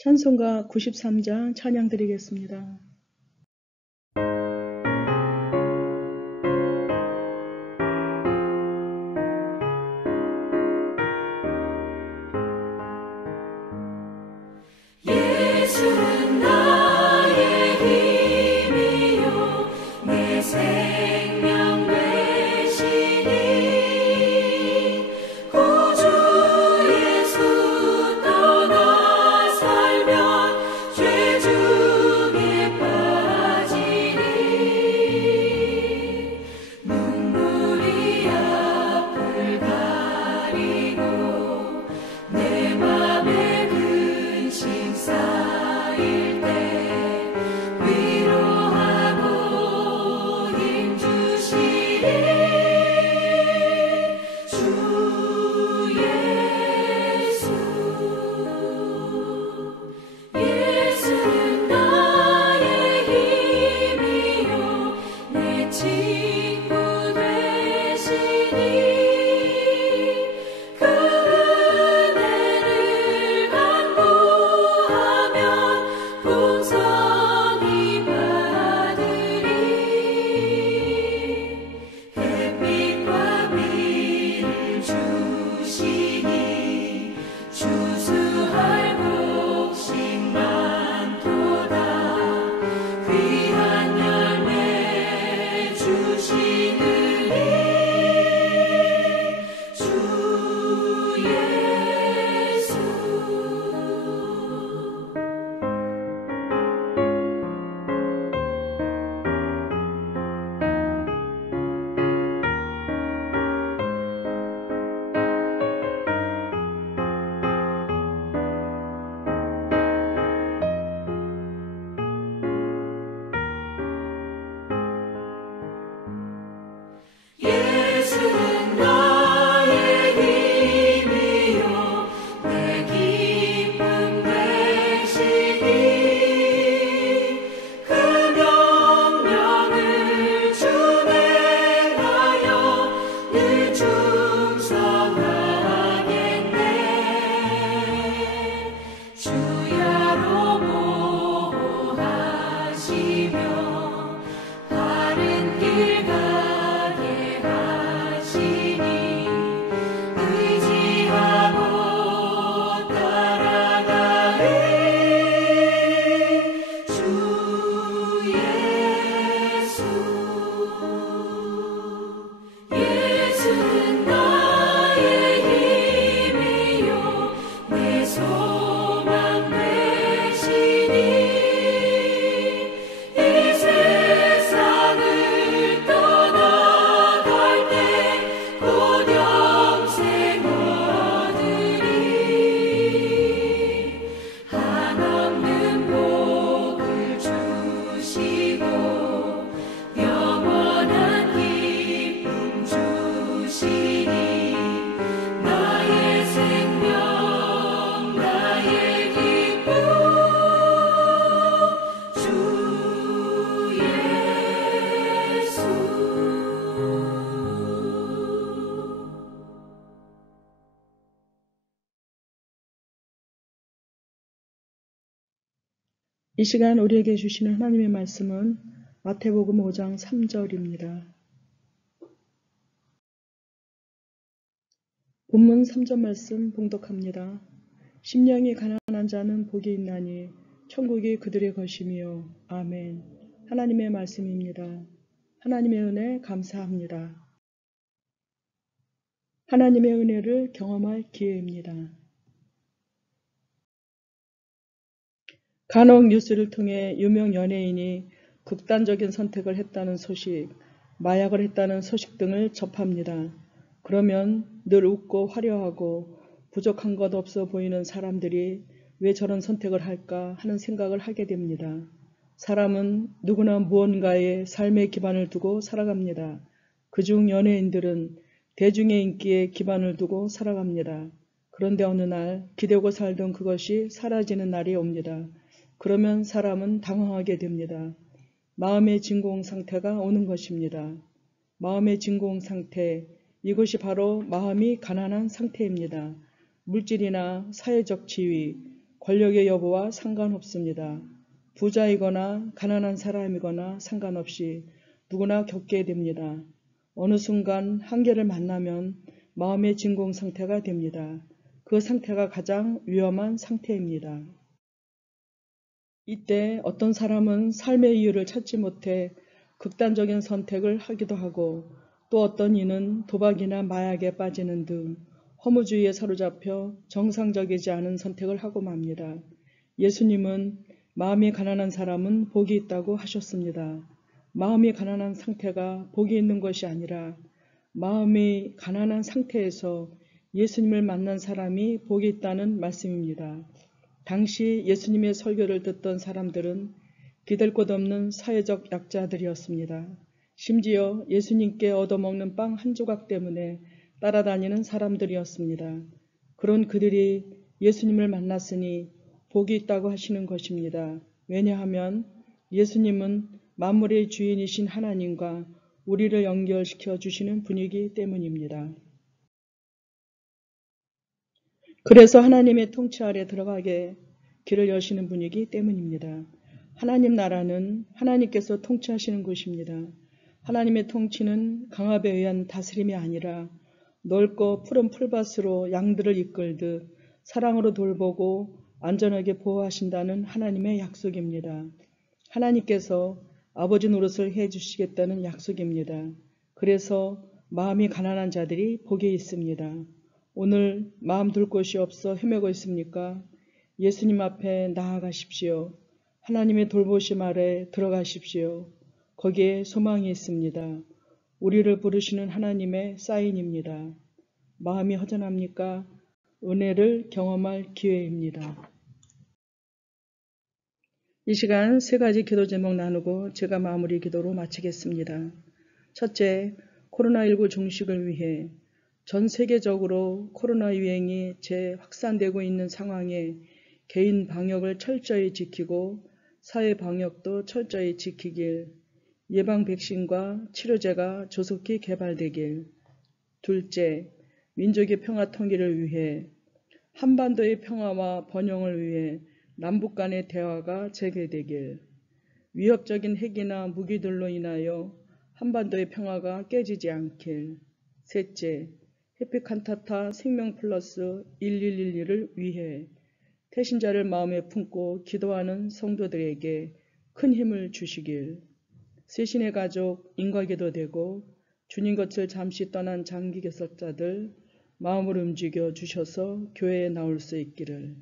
찬송가 93장 찬양 드리겠습니다. 예수는 나의 힘이요 내 생명 되시니 구주 예수 떠나 살면 죄 중에 빠지니 눈물이 앞을 가리고 내 맘에 근심 쌓일 때 위로하고 힘주시니 주 예수. 예수는 나의 힘이요 내 친구 되시니 그 은혜를 간구하면 풍성히 받으리. 햇빛과 비를 주시니 추수할 곡식 많도다. 귀한 열매 주시느니 주 예수. 예수는 나의 힘이요 내 기쁨 되시니 그 명령을 준행하여 늘 충성하겠네. 주야로 보호하시며 바른 길 가게 하시니 의지하고 따라가리. 주 예수. 예수는 나의 힘이요 내 소망 되시니 이 세상을 떠나갈 때 곧 영생 얻으리. 한없는 복을 주시고 영원한 기쁨 주시니 나의 생명 나의 기쁨 주 예수. 이 시간 우리에게 주시는 하나님의 말씀은 마태복음 5장 3절입니다. 본문 3절 말씀 봉독합니다. 심령이 가난한 자는 복이 있나니 천국이 그들의 것이며. 아멘. 하나님의 말씀입니다. 하나님의 은혜 감사합니다. 하나님의 은혜를 경험할 기회입니다. 간혹 뉴스를 통해 유명 연예인이 극단적인 선택을 했다는 소식, 마약을 했다는 소식 등을 접합니다. 그러면 늘 웃고 화려하고 부족한 것 없어 보이는 사람들이 왜 저런 선택을 할까 하는 생각을 하게 됩니다. 사람은 누구나 무언가에 삶의 기반을 두고 살아갑니다. 그중 연예인들은 대중의 인기에 기반을 두고 살아갑니다. 그런데 어느 날 기대고 살던 그것이 사라지는 날이 옵니다. 그러면 사람은 당황하게 됩니다. 마음의 진공 상태가 오는 것입니다. 마음의 진공 상태, 이것이 바로 마음이 가난한 상태입니다. 물질이나 사회적 지위, 권력의 여부와 상관없습니다. 부자이거나 가난한 사람이거나 상관없이 누구나 겪게 됩니다. 어느 순간 한계를 만나면 마음의 진공 상태가 됩니다. 그 상태가 가장 위험한 상태입니다. 이때 어떤 사람은 삶의 이유를 찾지 못해 극단적인 선택을 하기도 하고 또 어떤 이는 도박이나 마약에 빠지는 등 허무주의에 사로잡혀 정상적이지 않은 선택을 하고 맙니다. 예수님은 마음이 가난한 사람은 복이 있다고 하셨습니다. 마음이 가난한 상태가 복이 있는 것이 아니라 마음이 가난한 상태에서 예수님을 만난 사람이 복이 있다는 말씀입니다. 당시 예수님의 설교를 듣던 사람들은 기댈 곳 없는 사회적 약자들이었습니다. 심지어 예수님께 얻어먹는 빵 한 조각 때문에 따라다니는 사람들이었습니다. 그런 그들이 예수님을 만났으니 복이 있다고 하시는 것입니다. 왜냐하면 예수님은 만물의 주인이신 하나님과 우리를 연결시켜 주시는 분이기 때문입니다. 그래서 하나님의 통치 아래 들어가게 길을 여시는 분이기 때문입니다. 하나님 나라는 하나님께서 통치하시는 곳입니다. 하나님의 통치는 강압에 의한 다스림이 아니라 넓고 푸른 풀밭으로 양들을 이끌듯 사랑으로 돌보고 안전하게 보호하신다는 하나님의 약속입니다. 하나님께서 아버지 노릇을 해주시겠다는 약속입니다. 그래서 마음이 가난한 자들이 복이 있습니다. 오늘 마음 둘 곳이 없어 헤매고 있습니까? 예수님 앞에 나아가십시오. 하나님의 돌보심 아래 들어가십시오. 거기에 소망이 있습니다. 우리를 부르시는 하나님의 사인입니다. 마음이 허전합니까? 은혜를 경험할 기회입니다. 이 시간 세 가지 기도 제목 나누고 제가 마무리 기도로 마치겠습니다. 첫째, 코로나19 종식을 위해 전 세계적으로 코로나 유행이 재확산되고 있는 상황에 개인 방역을 철저히 지키고 사회 방역도 철저히 지키길, 예방 백신과 치료제가 조속히 개발되길. 둘째, 민족의 평화 통일을 위해 한반도의 평화와 번영을 위해 남북 간의 대화가 재개되길. 위협적인 핵이나 무기들로 인하여 한반도의 평화가 깨지지 않길. 셋째, 해피칸타타 생명플러스 1111을 위해 태신자를 마음에 품고 기도하는 성도들에게 큰 힘을 주시길. 세신의 가족 인과기도 되고 주님 곁을 잠시 떠난 장기 개설자들 마음을 움직여 주셔서 교회에 나올 수 있기를.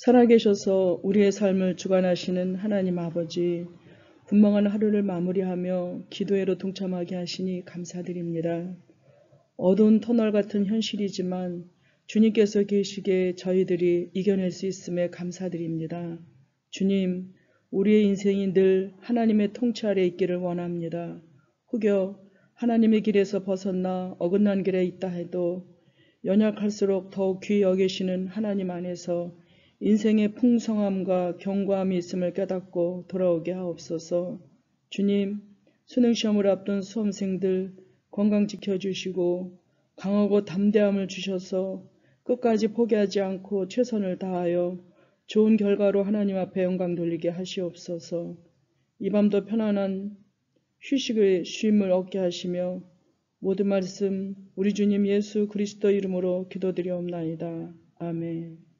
살아계셔서 우리의 삶을 주관하시는 하나님 아버지, 분명한 하루를 마무리하며 기도회로 동참하게 하시니 감사드립니다. 어두운 터널 같은 현실이지만 주님께서 계시기에 저희들이 이겨낼 수 있음에 감사드립니다. 주님, 우리의 인생이 늘 하나님의 통치 아래 있기를 원합니다. 혹여 하나님의 길에서 벗어나 어긋난 길에 있다 해도 연약할수록 더욱 귀히 여기시는 하나님 안에서 인생의 풍성함과 견고함이 있음을 깨닫고 돌아오게 하옵소서. 주님, 수능시험을 앞둔 수험생들 건강 지켜주시고 강하고 담대함을 주셔서 끝까지 포기하지 않고 최선을 다하여 좋은 결과로 하나님 앞에 영광 돌리게 하시옵소서. 이 밤도 편안한 휴식의 쉼을 얻게 하시며 모든 말씀 우리 주님 예수 그리스도 이름으로 기도드리옵나이다. 아멘.